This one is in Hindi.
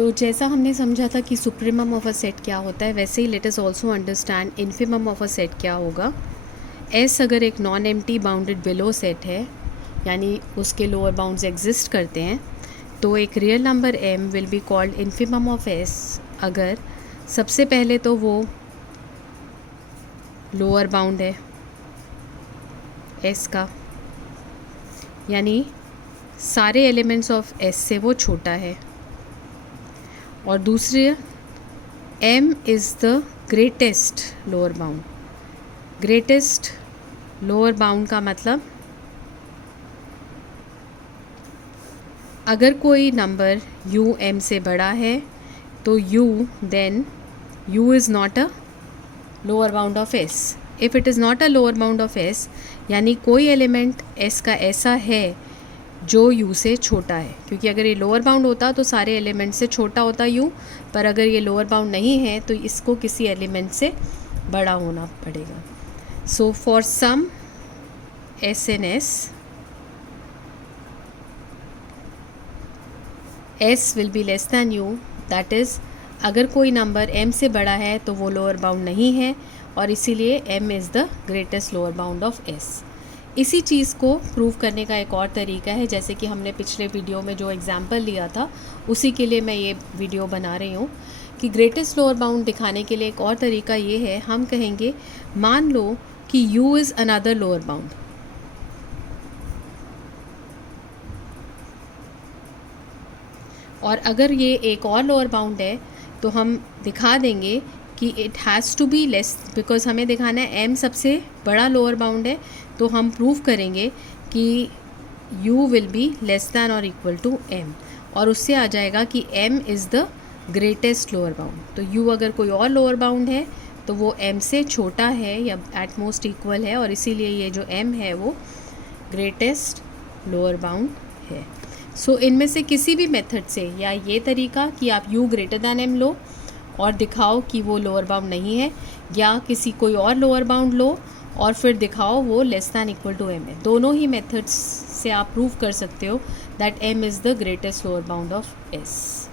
तो जैसा हमने समझा था कि सुप्रीमम ऑफ अ सेट क्या होता है, वैसे ही let us also understand infimum of a set क्या होगा। एस अगर एक non empty bounded below set है, यानी उसके लोअर बाउंड्स एग्जिस्ट करते हैं, तो एक real number M will be called infimum of S अगर सबसे पहले तो वो लोअर बाउंड है एस का, यानी सारे एलिमेंट्स ऑफ एस से वो छोटा है, और दूसरे M is the greatest lower bound. Greatest lower bound का मतलब अगर कोई नंबर u m से बड़ा है तो u then u is not a lower bound of s। If it is not a lower bound of s यानी कोई एलिमेंट s का ऐसा है जो u से छोटा है, क्योंकि अगर ये लोअर बाउंड होता तो सारे एलिमेंट से छोटा होता u, पर अगर ये लोअर बाउंड नहीं है तो इसको किसी एलिमेंट से बड़ा होना पड़ेगा। So for some s in s, s will be less than u, that is अगर कोई नंबर m से बड़ा है तो वो लोअर बाउंड नहीं है, और इसीलिए m is the greatest lower bound of s। इसी चीज़ को प्रूव करने का एक और तरीका है, जैसे कि हमने पिछले वीडियो में जो एग्जांपल लिया था उसी के लिए मैं ये वीडियो बना रही हूँ कि ग्रेटेस्ट लोअर बाउंड दिखाने के लिए एक और तरीका ये है, हम कहेंगे मान लो कि u is another lower bound, और अगर ये एक और लोअर बाउंड है तो हम दिखा देंगे कि it has to be less, because हमें दिखाना है m सबसे बड़ा लोअर बाउंड है, तो हम प्रूव करेंगे कि u will be less than और इक्वल टू m, और उससे आ जाएगा कि m is the greatest lower bound. तो u अगर कोई और लोअर बाउंड है तो वो m से छोटा है या एट मोस्ट इक्वल है, और इसीलिए ये जो m है वो ग्रेटेस्ट लोअर बाउंड है। सो इनमें से किसी भी मेथड से, या ये तरीका कि आप u ग्रेटर दैन m लो और दिखाओ कि वो लोअर बाउंड नहीं है, या किसी कोई और लोअर बाउंड लो और फिर दिखाओ वो less than equal to m है, दोनों ही मेथड्स से आप प्रूव कर सकते हो that m is the greatest lower bound of s।